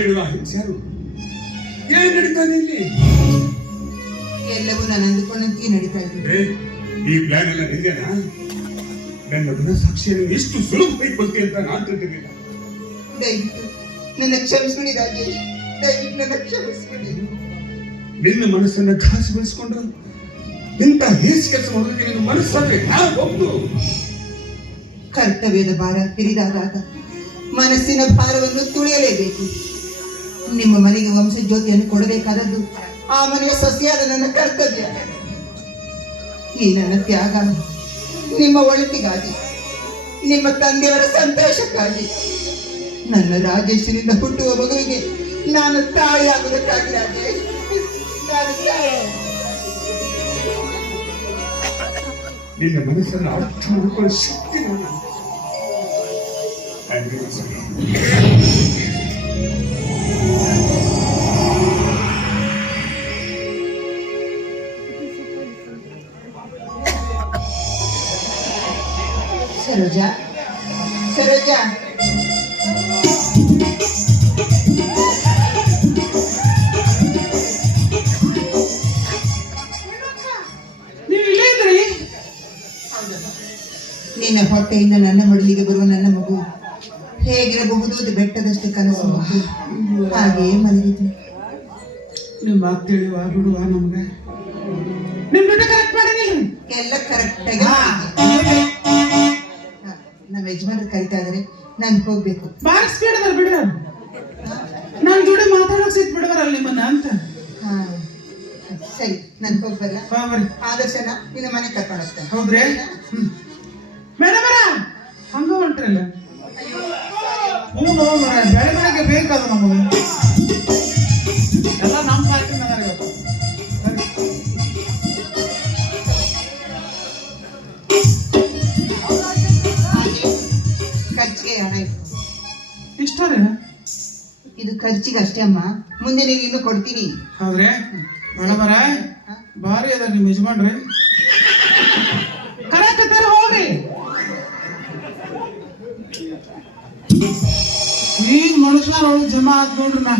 ಕೊಲೆಗಳು ಹಿಂಸಾರು ಏನ್ ನಡೀತಾನೆ ಇಲ್ಲಿ? ಎಲ್ಲವೂ ನಾನು ಅಂದುಕೊಂಡಂತೆಯೇ ನಡೀತಾ ಇದ್ದೆ. ಈ ಪ್ಲಾನ್ ಎಲ್ಲ ನಿಂದೇನಾ? ನನ್ನ ಮನಸಾಕ್ಷಿಯನ್ನು ಎಷ್ಟು ಸುಲಭವಾಗಿ ಕೊಲ್ತಿ ಅಂತ ನಾನು ತಿಳ್ತಿರ್ಲಿಲ್ಲ. ದಯವಿಟ್ಟು ನನ್ನ ಕ್ಷಮಿಸ್ಬಿಡಿ ರಾಜೇಶ್, ದಯವಿಟ್ಟು ನನ್ನ ಕ್ಷಮಿಸ್ಬಿಡಿ. ನಿನ್ನ ಮನಸ್ಸನ್ನ ಘಾಸಿಗೊಳಿಸಿಕೊಂಡು ಇಂಥ ಹೇಸಿ ಕೆಲಸ ಮಾಡೋದಕ್ಕೆ ನಿನ್ನ ಮನಸ್ಸಾದ್ರೆ ಒಂದು ಕರ್ತವ್ಯದ ಭಾರ ಹಿರಿದಾದಾಗ ಮನಸ್ಸಿನ ಭಾರವನ್ನು ತುಳಿಯಲೇಬೇಕು. ನಿಮ್ಮ ಮನೆಗೆ ವಂಶಜ್ಯೋತಿಯನ್ನು ಕೊಡಬೇಕಾದದ್ದು ಆ ಮನೆಯ ಸೊಸೆಯಾದ ನನ್ನ ಕರ್ತವ್ಯ. ಈ ನನ್ನ ತ್ಯಾಗ ನಿಮ್ಮ ಒಳಿತಿಗಾಗಿ, ನಿಮ್ಮ ತಂದೆಯವರ ಸಂತೋಷಕ್ಕಾಗಿ, ನನ್ನ ರಾಜೇಶನಿಂದ ಹುಟ್ಟುವ ಮಗುವಿಗೆ ನಾನು ತಾಯಿಯಾಗುವುದಕ್ಕಾಗಿ. ರಾಜೇಶ್, ನಾನು ತಾಯಿ. ನಿನ್ನ ಮನಸ್ಸನ್ನು ಅರ್ಥ ಮಾಡಿಕೊಳ್ಳೋ ಶಕ್ತಿ ನಾನು. ಸರೋಜಾ, ಸರೋಜಾ, ನೀವು ಇಲ್ಲೇ ಇದ್ರಿ? ನಿನ್ನ ಹೊಟ್ಟೆಯಿಂದ ನನ್ನ ಮಡಿಲಿಗೆ ಬರುವ ನನ್ನ ಮಗು ಹೇಗಿರಬಹುದು? ಅದು ಬೆಟ್ಟದಷ್ಟು ಕನಸು ಮಗು, ಹಾಗೆಯೇ ಮಲಗಿತು. ನೀವು ಮಾತು ತಿಳಿಯುವ ಬಿಡುವ ನಮ್ಗೆ. ನಿಮ್ ದುಡ್ಡು ಕರೆಕ್ಟ್ ಮಾಡಿದಿಲ್ಲ? ಎಲ್ಲ ಕರೆಕ್ಟ್ ಆಗಿ ನಮ್ಮ ಯಜಮಾನ್ರು ಕರಿತಾ ಇದಾರೆ, ನಾನು ಹೋಗ್ಬೇಕು. ಬಾರಿ ಸ್ಪೀಡ್ ಅದಾರ ಬಿಡ. ನನ್ ಜೋಡಿ ಮಾತಾಡೋಕ್ ಸಿಟ್ ಬಿಡಬಾರಲ್ಲ ನಿಮ್ಮನ್ನ ಅಂತ. ಹಾ ಸರಿ, ನಾನು ಹೋಗ್ಬಲ್ಲ. ಬರ್ರಿ. ಆದರ್ಶನ ನಿನ್ನ ಮನೆ ಕರ್ಕೊಂಡು ಹೋಗ್ತಾನೆ. ಹೌದ್ರಿ? ಮೇಡಮ್ ಹಂಗ ಹೊಂಟ್ರಲ್ಲ. ಹ್ಞೂ ಬೆಳೆ ಬೆಳಗ್ಗೆ ಬೇಕಾದ ನಮಗೆ ಎಲ್ಲ ನಮ್ಮ ಪಾರ್ಟಿ ಖರ್ಚಿಗೆ ಹಣ ಇತ್ತು. ಇಷ್ಟ ರೀ? ಇದು ಖರ್ಚಿಗೆ ಅಷ್ಟೇ ಅಮ್ಮ, ಮುಂದೆ ನೀವು ಇನ್ನೂ ಕೊಡ್ತೀನಿ. ಹೌದ್ರಿ? ಮೇಡಮರ ಭಾರಿ ಅದ ನಿಮ್ಮ ಯಜಮಾನ್ರಿ. ಕರೆಕ್ಟ್ ಹೋಗ್ರಿ. ಈಗ ಮನುಷ್ಯರ ಒಳಗೆ ಜಮಾ ಆದ್ ನೋಡ್ರಿ ನಾ.